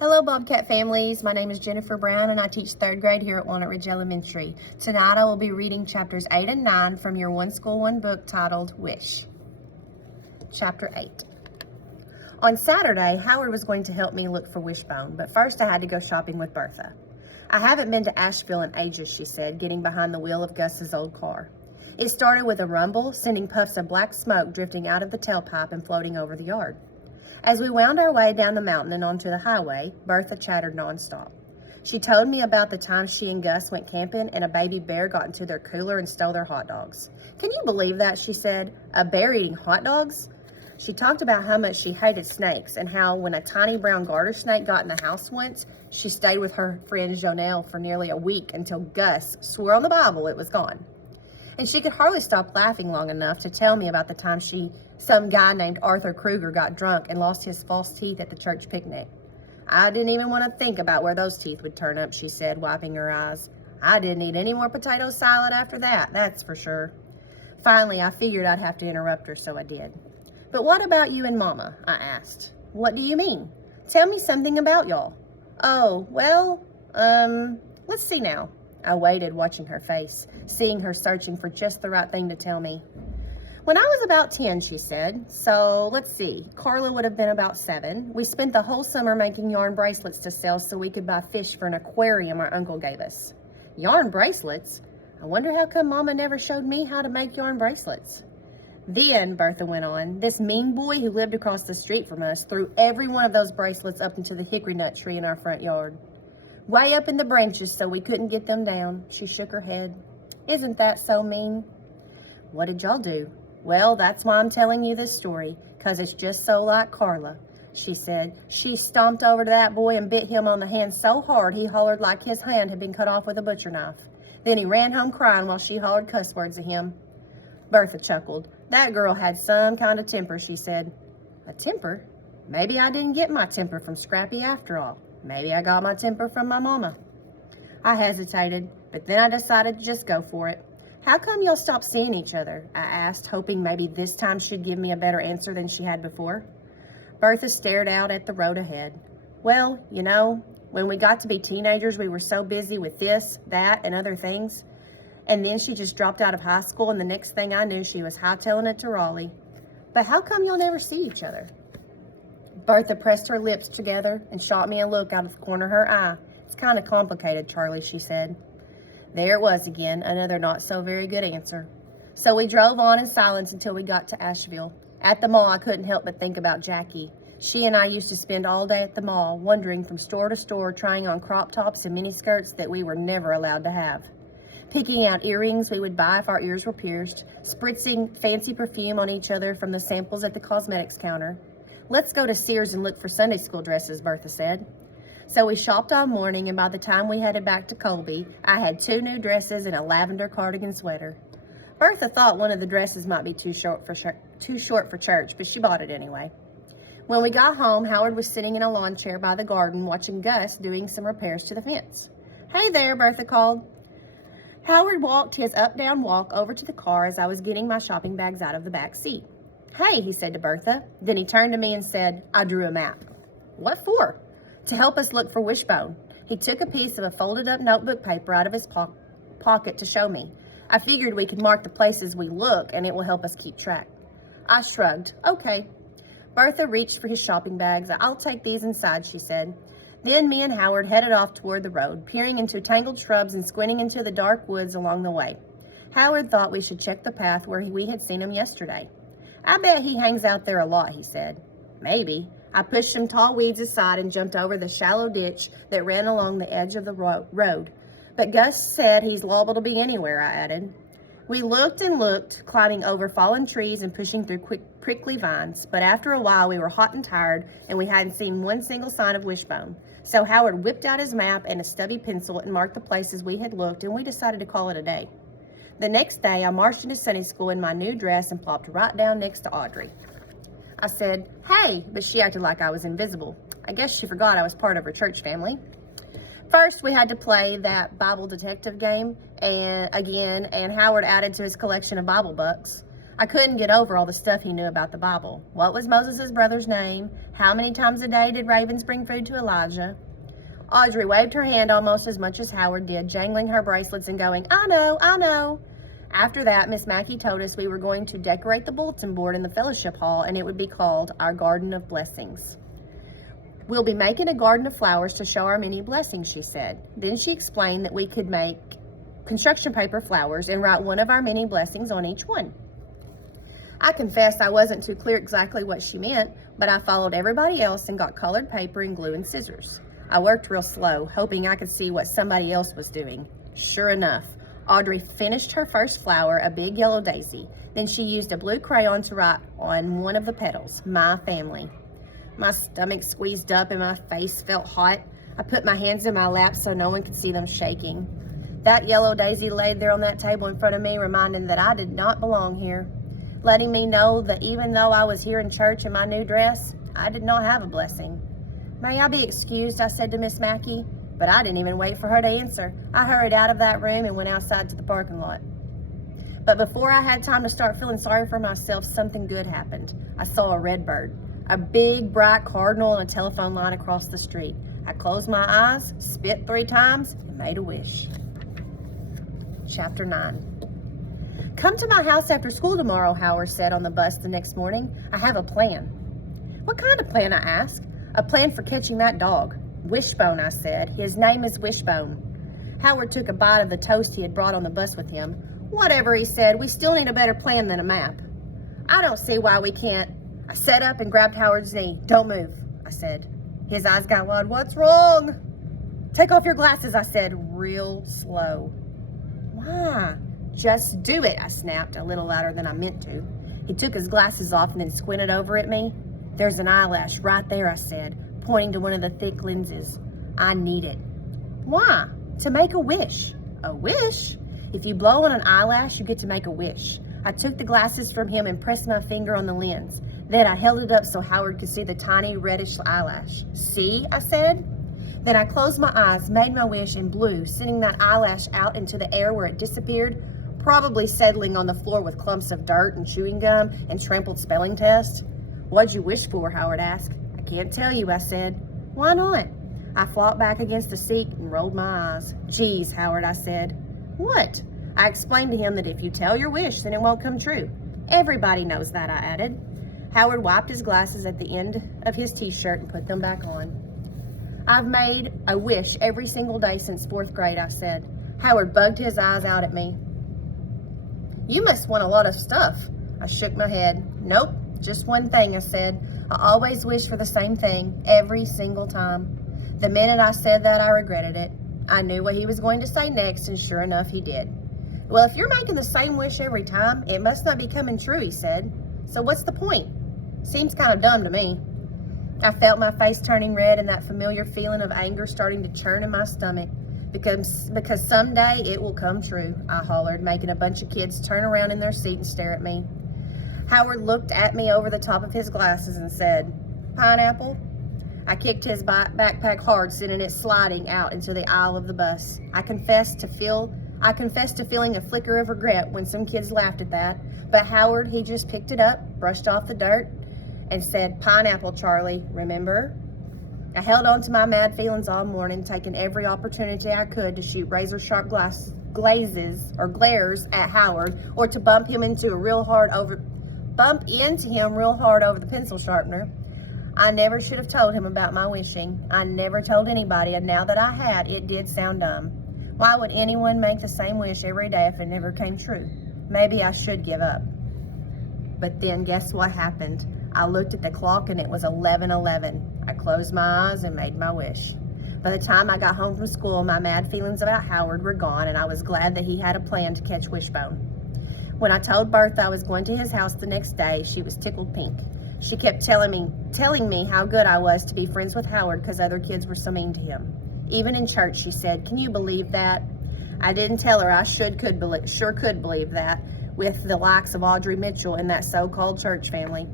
Hello Bobcat families, my name is Jennifer Brown and I teach 3rd grade here at Walnut Ridge Elementary. Tonight I will be reading chapters 8 and 9 from your One School One book titled Wish. Chapter 8. On Saturday, Howard was going to help me look for Wishbone, but first I had to go shopping with Bertha. I haven't been to Asheville in ages, she said, getting behind the wheel of Gus's old car. It started with a rumble, sending puffs of black smoke drifting out of the tailpipe and floating over the yard. As we wound our way down the mountain and onto the highway, Bertha chattered nonstop. She told me about the time she and Gus went camping and a baby bear got into their cooler and stole their hot dogs. Can you believe that, she said, a bear eating hot dogs? She talked about how much she hated snakes and how when a tiny brown garter snake got in the house once, she stayed with her friend Jonelle for nearly a week until Gus swore on the Bible it was gone. And she could hardly stop laughing long enough to tell me about the time some guy named Arthur Kruger got drunk and lost his false teeth at the church picnic. I didn't even want to think about where those teeth would turn up, she said, wiping her eyes. I didn't eat any more potato salad after that, that's for sure. Finally, I figured I'd have to interrupt her, so I did. But what about you and Mama? I asked. What do you mean? Tell me something about y'all. Oh, well, let's see now. I waited, watching her face, seeing her searching for just the right thing to tell me. When I was about 10, she said, so let's see, Carla would have been about 7. We spent the whole summer making yarn bracelets to sell so we could buy fish for an aquarium our uncle gave us. Yarn bracelets? I wonder how come Mama never showed me how to make yarn bracelets. Then, Bertha went on, this mean boy who lived across the street from us threw every one of those bracelets up into the hickory nut tree in our front yard. Way up in the branches so we couldn't get them down. She shook her head. Isn't that so mean? What did y'all do? Well, that's why I'm telling you this story, 'cause it's just so like Carla, she said. She stomped over to that boy and bit him on the hand so hard he hollered like his hand had been cut off with a butcher knife. Then he ran home crying while she hollered cuss words at him. Bertha chuckled. That girl had some kind of temper, she said. A temper? Maybe I didn't get my temper from Scrappy after all. Maybe I got my temper from my mama. I hesitated, but then I decided to just go for it. How come y'all stopped seeing each other? I asked, hoping maybe this time she'd give me a better answer than she had before. Bertha stared out at the road ahead. Well, you know, when we got to be teenagers, we were so busy with this, that, and other things. And then she just dropped out of high school, and the next thing I knew, she was hightailing it to Raleigh. But how come y'all never see each other? Bertha pressed her lips together and shot me a look out of the corner of her eye. It's kind of complicated, Charlie, she said. There it was again, another not so very good answer. So we drove on in silence until we got to Asheville. At the mall, I couldn't help but think about Jackie. She and I used to spend all day at the mall, wandering from store to store, trying on crop tops and miniskirts that we were never allowed to have. Picking out earrings we would buy if our ears were pierced, spritzing fancy perfume on each other from the samples at the cosmetics counter. Let's go to Sears and look for Sunday school dresses, Bertha said. So we shopped all morning, and by the time we headed back to Colby, I had 2 new dresses and a lavender cardigan sweater. Bertha thought one of the dresses might be too short for church, but she bought it anyway. When we got home, Howard was sitting in a lawn chair by the garden watching Gus doing some repairs to the fence. Hey there, Bertha called. Howard walked his up-down walk over to the car as I was getting my shopping bags out of the back seat. Hey, he said to Bertha. Then he turned to me and said, I drew a map. What for? To help us look for Wishbone. He took a piece of a folded up notebook paper out of his pocket to show me. I figured we could mark the places we look and it will help us keep track. I shrugged. Okay. Bertha reached for his shopping bags. I'll take these inside, she said. Then me and Howard headed off toward the road, peering into tangled shrubs and squinting into the dark woods along the way. Howard thought we should check the path where we had seen him yesterday. I bet he hangs out there a lot, he said. Maybe. I pushed some tall weeds aside and jumped over the shallow ditch that ran along the edge of the road. But Gus said he's liable to be anywhere, I added. We looked and looked, climbing over fallen trees and pushing through prickly vines. But after a while, we were hot and tired, and we hadn't seen one single sign of Wishbone. So Howard whipped out his map and a stubby pencil and marked the places we had looked, and we decided to call it a day. The next day, I marched into Sunday school in my new dress and plopped right down next to Audrey. I said, hey, but she acted like I was invisible. I guess she forgot I was part of her church family. First, we had to play that Bible detective game and Howard added to his collection of Bible books. I couldn't get over all the stuff he knew about the Bible. What was Moses' brother's name? How many times a day did ravens bring food to Elijah? Audrey waved her hand almost as much as Howard did, jangling her bracelets and going, I know, I know. After that, Miss Mackey told us we were going to decorate the bulletin board in the fellowship hall, and it would be called our Garden of Blessings. We'll be making a garden of flowers to show our many blessings, she said. Then she explained that we could make construction paper flowers and write one of our many blessings on each one. I confess I wasn't too clear exactly what she meant, but I followed everybody else and got colored paper and glue and scissors. I worked real slow, hoping I could see what somebody else was doing. Sure enough, Audrey finished her first flower, a big yellow daisy. Then she used a blue crayon to write on one of the petals, My Family. My stomach squeezed up and my face felt hot. I put my hands in my lap so no one could see them shaking. That yellow daisy laid there on that table in front of me, reminding that I did not belong here, letting me know that even though I was here in church in my new dress, I did not have a blessing. May I be excused, I said to Miss Mackey, but I didn't even wait for her to answer. I hurried out of that room and went outside to the parking lot. But before I had time to start feeling sorry for myself, something good happened. I saw a red bird, a big bright cardinal on a telephone line across the street. I closed my eyes, spit 3 times, and made a wish. Chapter 9. Come to my house after school tomorrow, Howard said on the bus the next morning. I have a plan. What kind of plan, I asked. A plan for catching that dog. Wishbone, I said. His name is Wishbone. Howard took a bite of the toast he had brought on the bus with him. Whatever, he said. We still need a better plan than a map. I don't see why we can't. I sat up and grabbed Howard's knee. Don't move, I said. His eyes got wide. What's wrong? Take off your glasses, I said, real slow. Why? Just do it, I snapped, a little louder than I meant to. He took his glasses off and then squinted over at me. There's an eyelash right there, I said, pointing to one of the thick lenses. I need it. Why? To make a wish. A wish? If you blow on an eyelash, you get to make a wish. I took the glasses from him and pressed my finger on the lens. Then I held it up so Howard could see the tiny reddish eyelash. See, I said. Then I closed my eyes, made my wish, and blew, sending that eyelash out into the air where it disappeared, probably settling on the floor with clumps of dirt and chewing gum and trampled spelling tests. What'd you wish for? Howard asked. I can't tell you, I said. Why not? I flopped back against the seat and rolled my eyes. Geez, Howard, I said. What? I explained to him that if you tell your wish, then it won't come true. Everybody knows that, I added. Howard wiped his glasses at the end of his t-shirt and put them back on. I've made a wish every single day since 4th grade, I said. Howard bugged his eyes out at me. You must want a lot of stuff. I shook my head. Nope, just one thing, I said. I always wish for the same thing, every single time. The minute I said that, I regretted it. I knew what he was going to say next, and sure enough, he did. Well, if you're making the same wish every time, it must not be coming true, he said. So what's the point? Seems kind of dumb to me. I felt my face turning red and that familiar feeling of anger starting to churn in my stomach. Because someday it will come true, I hollered, making a bunch of kids turn around in their seat and stare at me. Howard looked at me over the top of his glasses and said, Pineapple? I kicked his backpack hard, sending it sliding out into the aisle of the bus. I confessed to feeling a flicker of regret when some kids laughed at that, but Howard, he just picked it up, brushed off the dirt, and said, Pineapple, Charlie, remember? I held on to my mad feelings all morning, taking every opportunity I could to shoot razor-sharp glares at Howard, or to bump him real hard over the pencil sharpener. I never should have told him about my wishing. I never told anybody, and now that I had, it did sound dumb. Why would anyone make the same wish every day if it never came true? Maybe I should give up. But then guess what happened? I looked at the clock and it was 11:11. I closed my eyes and made my wish. By the time I got home from school, my mad feelings about Howard were gone, and I was glad that he had a plan to catch Wishbone. When I told Bertha I was going to his house the next day, she was tickled pink. She kept telling me how good I was to be friends with Howard because other kids were so mean to him. Even in church, she said, can you believe that? I didn't tell her I sure could believe that, with the likes of Audrey Mitchell and that so-called church family.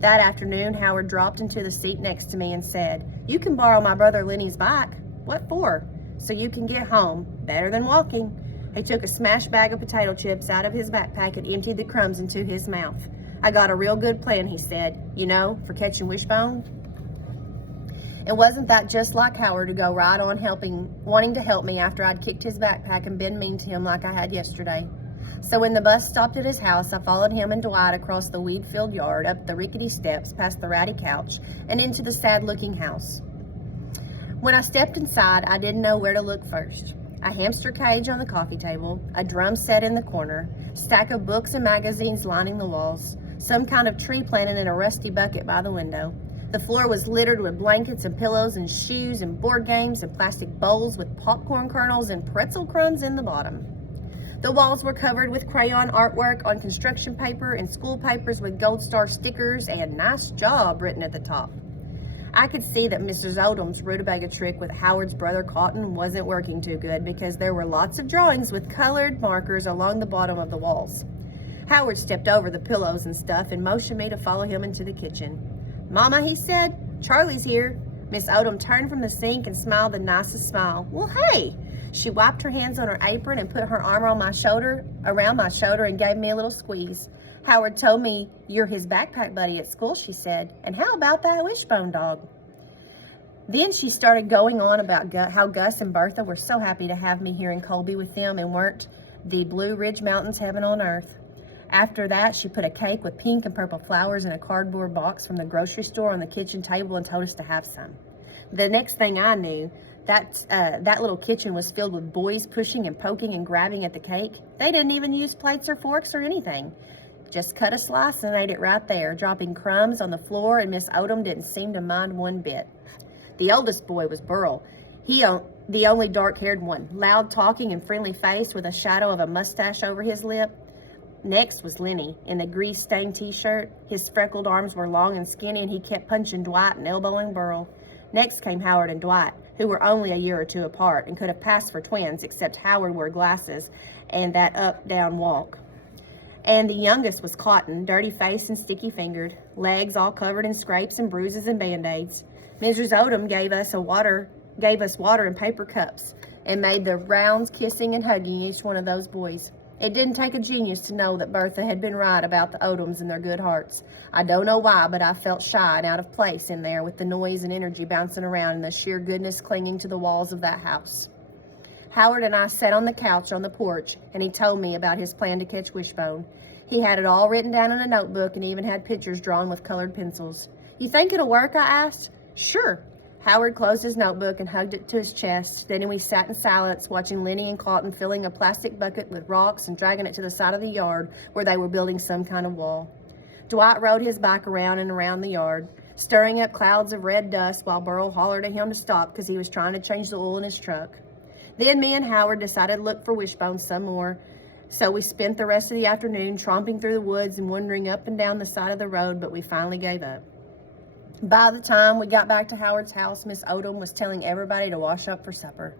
That afternoon, Howard dropped into the seat next to me and said, you can borrow my brother Lenny's bike. What for? So you can get home. Better than walking. He took a smashed bag of potato chips out of his backpack and emptied the crumbs into his mouth. I got a real good plan, he said, you know, for catching Wishbone. And wasn't that just like Howard to go right on wanting to help me after I'd kicked his backpack and been mean to him like I had yesterday? So when the bus stopped at his house, I followed him and Dwight across the weed-filled yard, up the rickety steps, past the ratty couch, and into the sad-looking house. When I stepped inside, I didn't know where to look first. A hamster cage on the coffee table, a drum set in the corner, stack of books and magazines lining the walls, some kind of tree planted in a rusty bucket by the window. The floor was littered with blankets and pillows and shoes and board games and plastic bowls with popcorn kernels and pretzel crumbs in the bottom. The walls were covered with crayon artwork on construction paper and school papers with gold star stickers and "nice job" written at the top. I could see that Mrs. Odom's rutabaga trick with Howard's brother Cotton wasn't working too good because there were lots of drawings with colored markers along the bottom of the walls. Howard stepped over the pillows and stuff and motioned me to follow him into the kitchen. "Mama," he said, "Charlie's here." Miss Odom turned from the sink and smiled the nicest smile. "Well, hey." She wiped her hands on her apron and put her arm around my shoulder and gave me a little squeeze. "Howard told me you're his backpack buddy at school," she said. "And how about that Wishbone dog?" Then she started going on about how Gus and Bertha were so happy to have me here in Colby with them and weren't the Blue Ridge Mountains heaven on earth. After that, she put a cake with pink and purple flowers in a cardboard box from the grocery store on the kitchen table and told us to have some. The next thing I knew, that little kitchen was filled with boys pushing and poking and grabbing at the cake. They didn't even use plates or forks or anything. Just cut a slice and ate it right there, dropping crumbs on the floor, and Miss Odom didn't seem to mind one bit. The oldest boy was Burl. The only dark-haired one, loud talking and friendly-faced with a shadow of a mustache over his lip. Next was Lenny, in the grease-stained t-shirt. His freckled arms were long and skinny, and he kept punching Dwight and elbowing Burl. Next came Howard and Dwight, who were only a year or two apart and could have passed for twins, except Howard wore glasses and that up-down walk. And the youngest was Cotton, dirty-faced and sticky-fingered, legs all covered in scrapes and bruises and Band-Aids. Mrs. Odom gave us water in paper cups and made the rounds kissing and hugging each one of those boys. It didn't take a genius to know that Bertha had been right about the Odoms and their good hearts. I don't know why, but I felt shy and out of place in there with the noise and energy bouncing around and the sheer goodness clinging to the walls of that house. Howard and I sat on the couch on the porch, and he told me about his plan to catch Wishbone. He had it all written down in a notebook and even had pictures drawn with colored pencils. "You think it'll work?" I asked. "Sure." Howard closed his notebook and hugged it to his chest. Then we sat in silence, watching Lenny and Cotton filling a plastic bucket with rocks and dragging it to the side of the yard where they were building some kind of wall. Dwight rode his bike around and around the yard, stirring up clouds of red dust while Burl hollered at him to stop because he was trying to change the oil in his truck. Then me and Howard decided to look for Wishbone some more, so we spent the rest of the afternoon tromping through the woods and wandering up and down the side of the road, but we finally gave up. By the time we got back to Howard's house, Miss Odom was telling everybody to wash up for supper.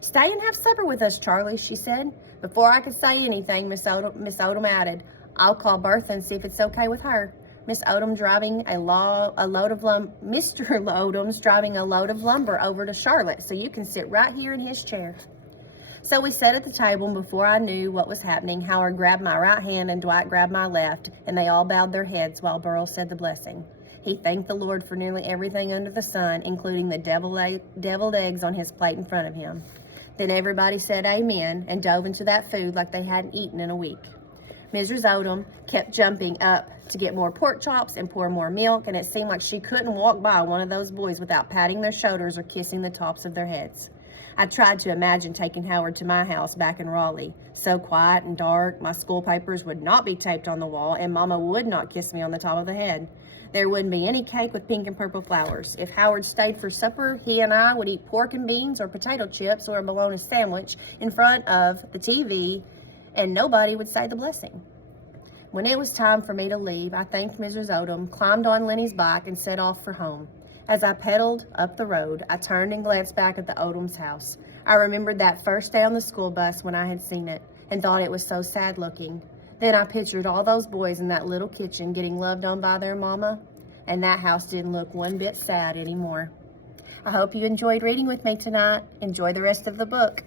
"Stay and have supper with us, Charlie," she said. Before I could say anything, Miss Odom added, "I'll call Bertha and see if it's okay with her." Mr. Odom's driving a load of lumber over to Charlotte, so you can sit right here in his chair. So we sat at the table, and before I knew what was happening, Howard grabbed my right hand and Dwight grabbed my left, and they all bowed their heads while Burl said the blessing. He thanked the Lord for nearly everything under the sun, including the deviled eggs on his plate in front of him. Then everybody said amen and dove into that food like they hadn't eaten in a week. Mrs. Odom kept jumping up to get more pork chops and pour more milk, and it seemed like she couldn't walk by one of those boys without patting their shoulders or kissing the tops of their heads. I tried to imagine taking Howard to my house back in Raleigh. So quiet and dark, my school papers would not be taped on the wall, and Mama would not kiss me on the top of the head. There wouldn't be any cake with pink and purple flowers. If Howard stayed for supper, he and I would eat pork and beans or potato chips or a bologna sandwich in front of the TV, and nobody would say the blessing. When it was time for me to leave, I thanked Mrs. Odom, climbed on Lenny's bike, and set off for home. As I pedaled up the road, I turned and glanced back at the Odom's house. I remembered that first day on the school bus when I had seen it, and thought it was so sad looking. Then I pictured all those boys in that little kitchen getting loved on by their mama, and that house didn't look one bit sad anymore. I hope you enjoyed reading with me tonight. Enjoy the rest of the book.